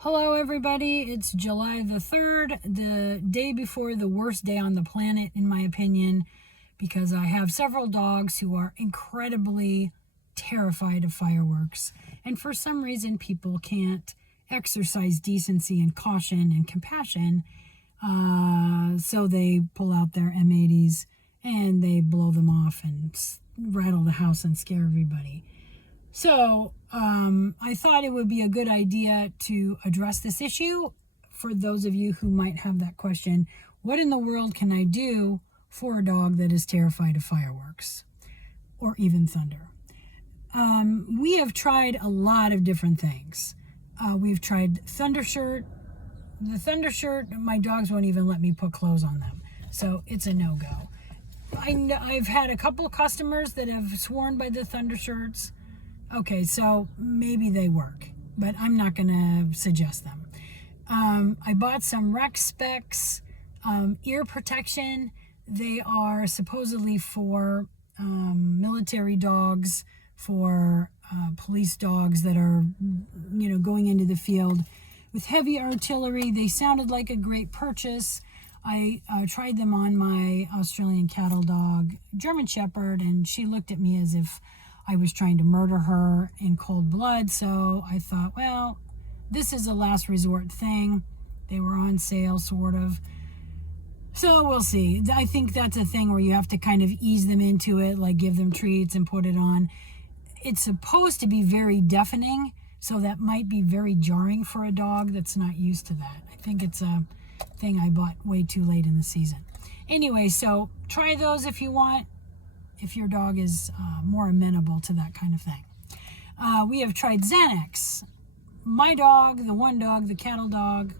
Hello, everybody. It's July the 3rd, the day before the worst day on the planet, in my opinion, because I have several dogs who are incredibly terrified of fireworks. And for some reason, people can't exercise decency and caution and compassion. So they pull out their M80s and they blow them off and rattle the house and scare everybody. So I thought it would be a good idea to address this issue for those of you who might have that question. What in the world can I do for a dog that is terrified of fireworks or even thunder? We have tried a lot of different things. We've tried Thunder Shirt. The Thunder Shirt, my dogs won't even let me put clothes on them. So it's a no-go. I've had a couple customers that have sworn by the Thunder Shirts. Okay, so maybe they work, but I'm not going to suggest them. I bought some Rex Specs ear protection. They are supposedly for military dogs, for police dogs that are, going into the field with heavy artillery. They sounded like a great purchase. I tried them on my Australian cattle dog, German Shepherd, and she looked at me as if I was trying to murder her in cold blood. So I thought, well, this is a last resort thing. They were on sale, sort of. So we'll see. I think that's a thing where you have to kind of ease them into it, like give them treats and put it on. It's supposed to be very deafening, so that might be very jarring for a dog that's not used to that. I think it's a thing I bought way too late in the season. Anyway, so try those if you want, if your dog is more amenable to that kind of thing. We have tried Xanax. My dog, the one dog, the cattle dog,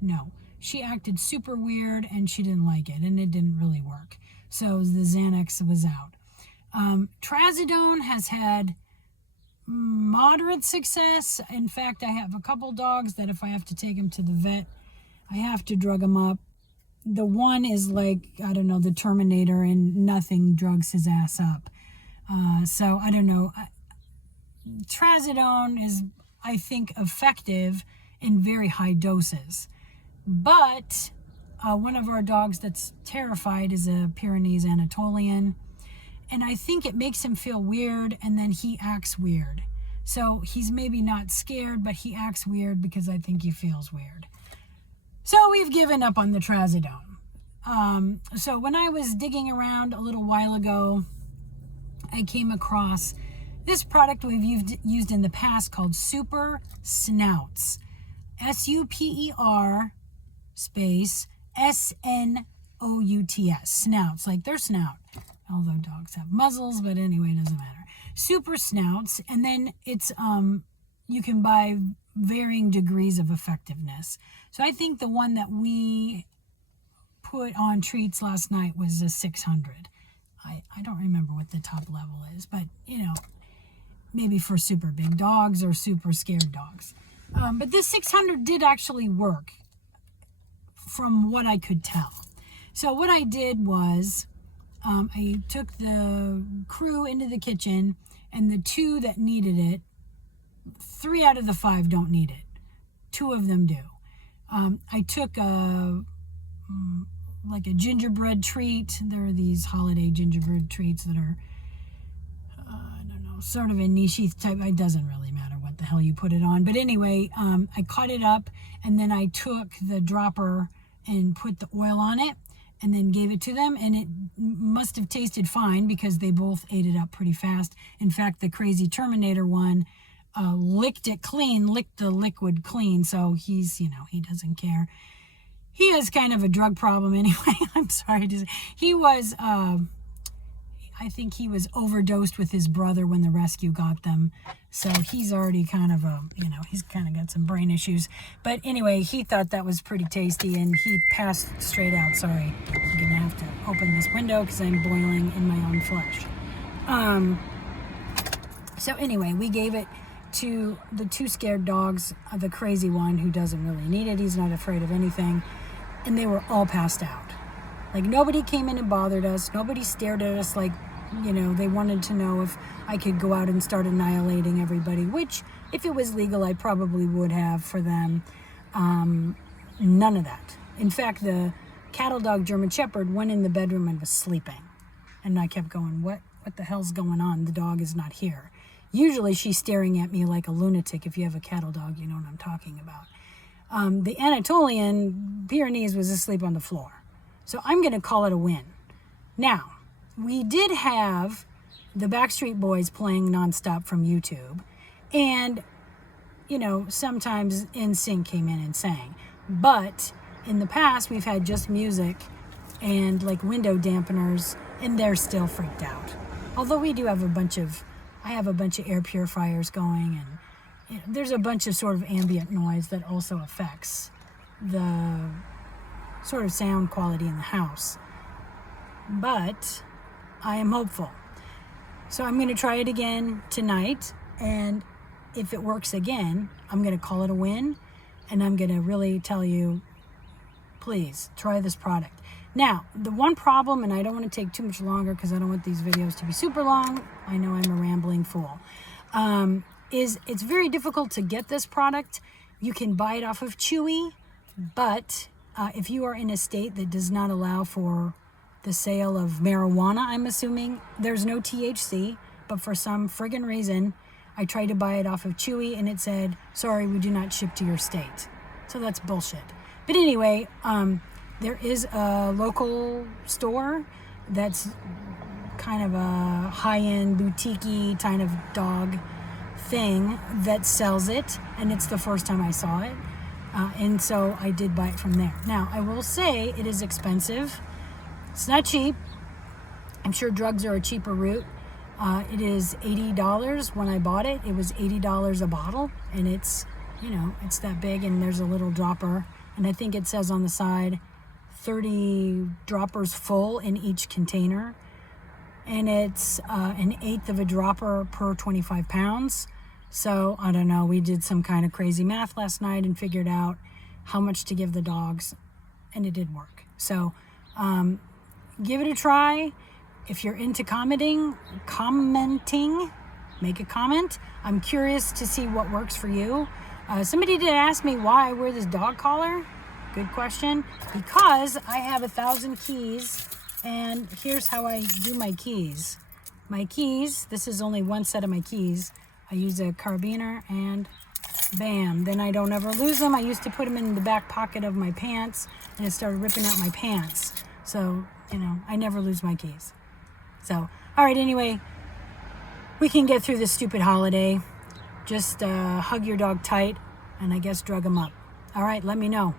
no. She acted super weird and she didn't like it, and it didn't really work. So the Xanax was out. Trazodone has had moderate success. In fact, I have a couple dogs that if I have to take them to the vet, I have to drug them up. The one is like, I don't know, the Terminator, and nothing drugs his ass up. So I don't know. Trazodone is, I think, effective in very high doses. But one of our dogs that's terrified is a Pyrenees Anatolian. And I think it makes him feel weird, and then he acts weird. So he's maybe not scared, but he acts weird because I think he feels weird. So we've given up on the Trazodone. So when I was digging around a little while ago, I came across this product we've used in the past called Super Snouts. SUPER space SNOUTS. Snouts, like their snout. Although dogs have muzzles, but anyway, it doesn't matter. Super Snouts, and then it's you can buy varying degrees of effectiveness. So I think the one that we put on treats last night was a 600. I don't remember what the top level is, but maybe for super big dogs or super scared dogs. But this 600 did actually work from what I could tell. So what I did was I took the crew into the kitchen, and the 2 that needed it, 3 out of the 5 don't need it. 2 of them do. I took a gingerbread treat. There are these holiday gingerbread treats that are, sort of a niche type. It doesn't really matter what the hell you put it on. But anyway, I cut it up, and then I took the dropper and put the oil on it, and then gave it to them, and it must have tasted fine because they both ate it up pretty fast. In fact, the crazy Terminator one licked the liquid clean, so he's, he doesn't care. He has kind of a drug problem anyway. I'm sorry to say. He was, I think he was overdosed with his brother when the rescue got them. So he's already kind of he's kind of got some brain issues. But anyway, he thought that was pretty tasty, and he passed straight out. Sorry, I'm going to have to open this window because I'm boiling in my own flesh. So anyway, we gave it to the 2 scared dogs, the crazy one who doesn't really need it. He's not afraid of anything. And they were all passed out. Like, nobody came in and bothered us. Nobody stared at us like, they wanted to know if I could go out and start annihilating everybody, which If it was legal, I probably would have for them. None of that. In fact, the cattle dog German Shepherd went in the bedroom and was sleeping. And I kept going, what the hell's going on? The dog is not here. Usually she's staring at me like a lunatic. If you have a cattle dog, you know what I'm talking about. The Anatolian Pyrenees was asleep on the floor. So I'm going to call it a win. Now, we did have the Backstreet Boys playing nonstop from YouTube. And, you know, sometimes NSYNC came in and sang. But in the past, we've had just music and like window dampeners, and they're still freaked out. Although we do have I have a bunch of air purifiers going, and you know, there's a bunch of sort of ambient noise that also affects the sort of sound quality in the house. But I am hopeful. So I'm going to try it again tonight, and if it works again, I'm going to call it a win, and I'm going to really tell you, please try this product. Now, the one problem, and I don't want to take too much longer because I don't want these videos to be super long. I know I'm a rambling fool. Is it's very difficult to get this product. You can buy it off of Chewy, but if you are in a state that does not allow for the sale of marijuana, I'm assuming, there's no THC, but for some friggin' reason, I tried to buy it off of Chewy and it said, sorry, we do not ship to your state. So that's bullshit. But anyway, there is a local store that's kind of a high-end boutique-y kind of dog thing that sells it, and it's the first time I saw it, and so I did buy it from there. Now, I will say it is expensive. It's not cheap. I'm sure drugs are a cheaper route. It is $80 when I bought it. It was $80 a bottle, and it's, you know, it's that big, and there's a little dropper, and I think it says on the side 30 droppers full in each container, and it's an eighth of a dropper per 25 pounds. So I don't know, we did some kind of crazy math last night and figured out how much to give the dogs, and it did work. So give it a try. If you're into commenting, make a comment. I'm curious to see what works for you. Somebody did ask me why I wear this dog collar. Good question. Because I have 1,000 keys, and here's how I do my keys. My keys, this is only one set of my keys. I use a carabiner and bam. Then I don't ever lose them. I used to put them in the back pocket of my pants, and it started ripping out my pants. So, you know, I never lose my keys. So, all right, anyway, we can get through this stupid holiday. Just hug your dog tight and I guess drug him up. All right, let me know.